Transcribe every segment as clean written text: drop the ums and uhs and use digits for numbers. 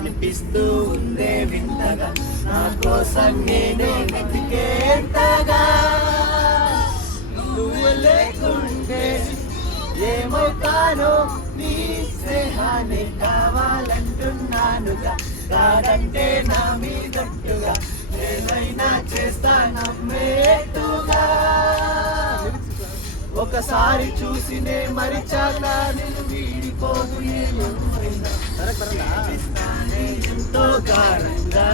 అనిపిస్తూ ఉందే వింతగా, నా కోసం నేనే వెతికేంతగా. నువ్వు లేకుంటే ఏమవుతానో, నీ స్నేహాన్ని కావాలంటున్నానుగా. కాదంటే నా మీదట్టుగా ఏమైనా చేస్తా నమ్మేట్టుగా. ఒకసారి చూసినే మరిచాక నేను వీడిపోదు ఏమైనా ఎంతో కారంగా.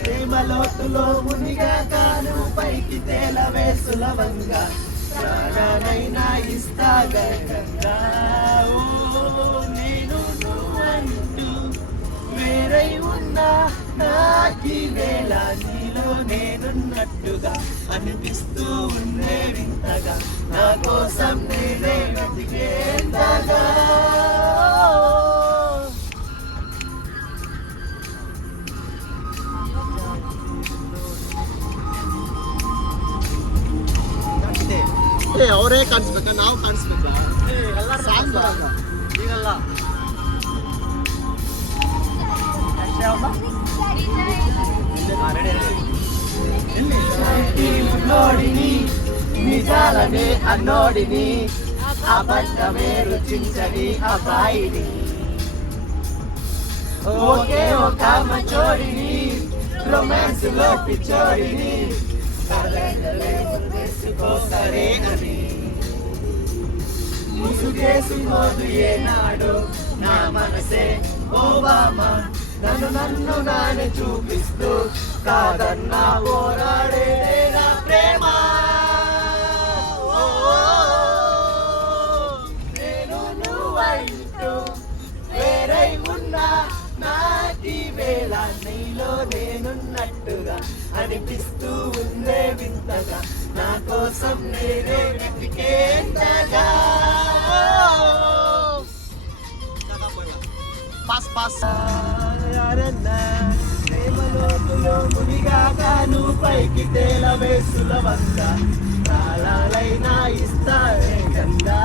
ప్రేమలోతులో మునిగా కాను పైకి తేలవే సులభంగా. ప్రాణానైనా ఇస్తా గర్వంగా. నేను నువ్వంటూ వేరై ఉన్నా నాకీ వేళ నీలో నేనున్నట్టుగా అనిపిస్తూ ఉండే వింతగా, నా కోసం నేనే వెతికేంతగా. ಅವರೇ ಕಾಣಿಸ್ಬೇಕಾ ನಾವು ಕಾಣಿಸ್ಬೇಕಾ? ಸಾಂಗ್ ಈಗಲ್ಲ ఉన్నోడిని, నిజాలనే అన్నోడిని, అబద్ధమే రుచించని అబ్బాయిని, ఒకే ఒక మచోడిని, రొమాన్స్ లో పిచ్చోడిని, సరే అని ముసుగేసుకోదు ఏనాడు నా మనసే ఓబామా. నన్ను నానే చూపిస్తూ కాదన్నా పోరాడే నా ప్రేమ. నేను నువ్వంటూ వేరై ఉన్నా నాటి వేళ నీలో నేనున్నట్టుగా అనిపిస్తూ ఉందే వింతగా, నా కోసం నేనే వెతికేంతగా. పాస్ పాస్ ప్రేమలోతులో మునిగాను పైకి తేలవే సులభంగా. ప్రాణాలైనా ఇస్తావే గంగా.